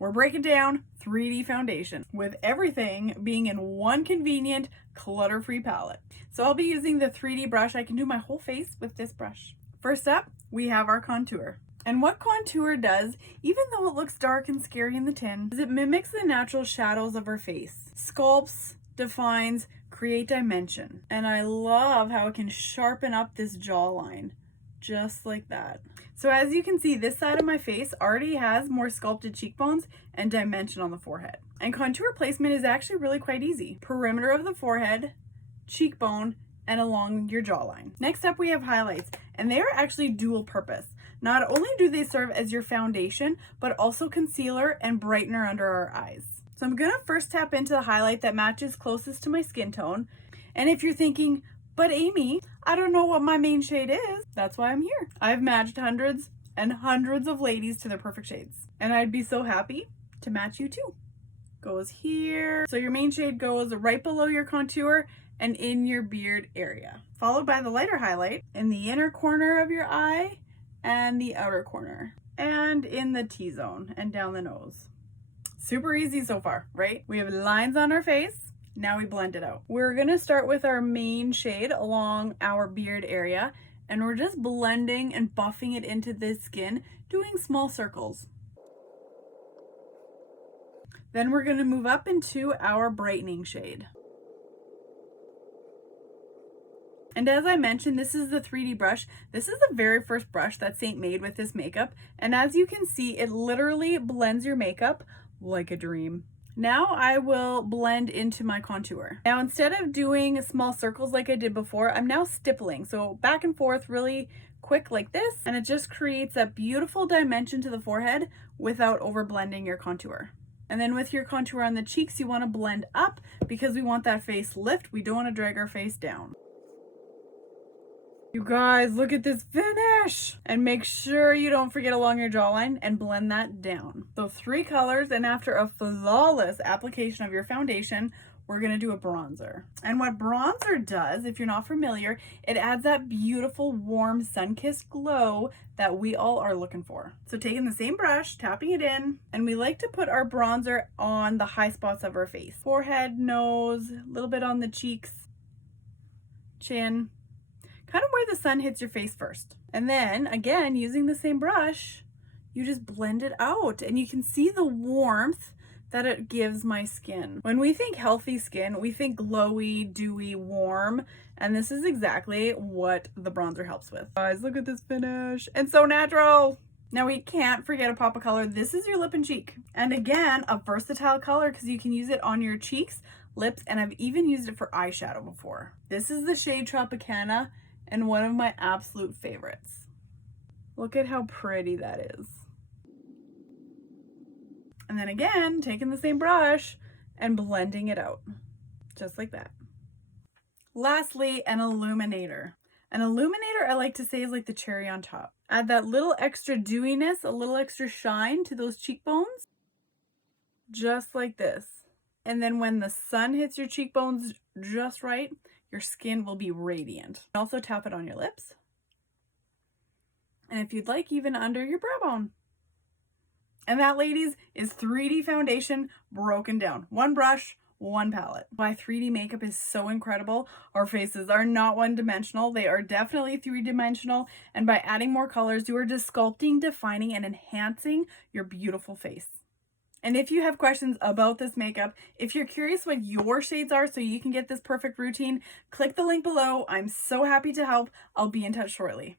We're breaking down 3D foundation with everything being in one convenient, clutter-free palette. So I'll be using the 3D brush. I can do my whole face with this brush. First up, we have our contour. And what contour does, even though it looks dark and scary in the tin, is it mimics the natural shadows of our face. Sculpts, defines, create dimension. And I love how it can sharpen up this jawline, just like that. So as you can see, this side of my face already has more sculpted cheekbones and dimension on the forehead. And contour placement is actually really quite easy. Perimeter of the forehead, cheekbone, and along your jawline. Next up, we have highlights, and they are actually dual purpose. Not only do they serve as your foundation, but also concealer and brightener under our eyes. So I'm gonna first tap into the highlight that matches closest to my skin tone. And if you're thinking, but Amy, I don't know what my main shade is, that's why I'm here. I've matched hundreds and hundreds of ladies to their perfect shades. And I'd be so happy to match you too. Goes here. So your main shade goes right below your contour and in your beard area. Followed by the lighter highlight in the inner corner of your eye and the outer corner. And in the T-zone and down the nose. Super easy so far, right? We have lines on our face. Now we blend it out. We're gonna start with our main shade along our beard area, and we're just blending and buffing it into the skin, doing small circles. Then we're gonna move up into our brightening shade. And as I mentioned, this is the 3D brush. This is the very first brush that Saint made with this makeup. And as you can see, it literally blends your makeup like a dream. Now I will blend into my contour. Now instead of doing small circles like I did before, I'm now stippling. So back and forth really quick like this, and it just creates that beautiful dimension to the forehead without over blending your contour. And then with your contour on the cheeks, you want to blend up because we want that face lift. We don't want to drag our face down. You guys, look at this finish! And make sure you don't forget along your jawline and blend that down. So 3 colors, and after a flawless application of your foundation, we're gonna do a bronzer. And what bronzer does, if you're not familiar, it adds that beautiful, warm, sun-kissed glow that we all are looking for. So taking the same brush, tapping it in, and we like to put our bronzer on the high spots of our face. Forehead, nose, a little bit on the cheeks, chin. Kind of where the sun hits your face first. And then again, using the same brush, you just blend it out and you can see the warmth that it gives my skin. When we think healthy skin, we think glowy, dewy, warm, and this is exactly what the bronzer helps with. Guys, look at this finish. And so natural. Now we can't forget a pop of color. This is your lip and cheek. And again, a versatile color because you can use it on your cheeks, lips, and I've even used it for eyeshadow before. This is the shade Tropicana, and one of my absolute favorites. Look at how pretty that is. And then again, taking the same brush and blending it out, just like that. Lastly, an illuminator. An illuminator, I like to say, is like the cherry on top. Add that little extra dewiness, a little extra shine to those cheekbones, just like this. And then when the sun hits your cheekbones just right, your skin will be radiant. Also tap it on your lips. And if you'd like, even under your brow bone. And that, ladies, is 3D foundation broken down. One brush, one palette. Why 3D makeup is so incredible. Our faces are not one-dimensional. They are definitely 3-dimensional. And by adding more colors, you are just sculpting, defining, and enhancing your beautiful face. And if you have questions about this makeup, if you're curious what your shades are so you can get this perfect routine, click the link below. I'm so happy to help. I'll be in touch shortly.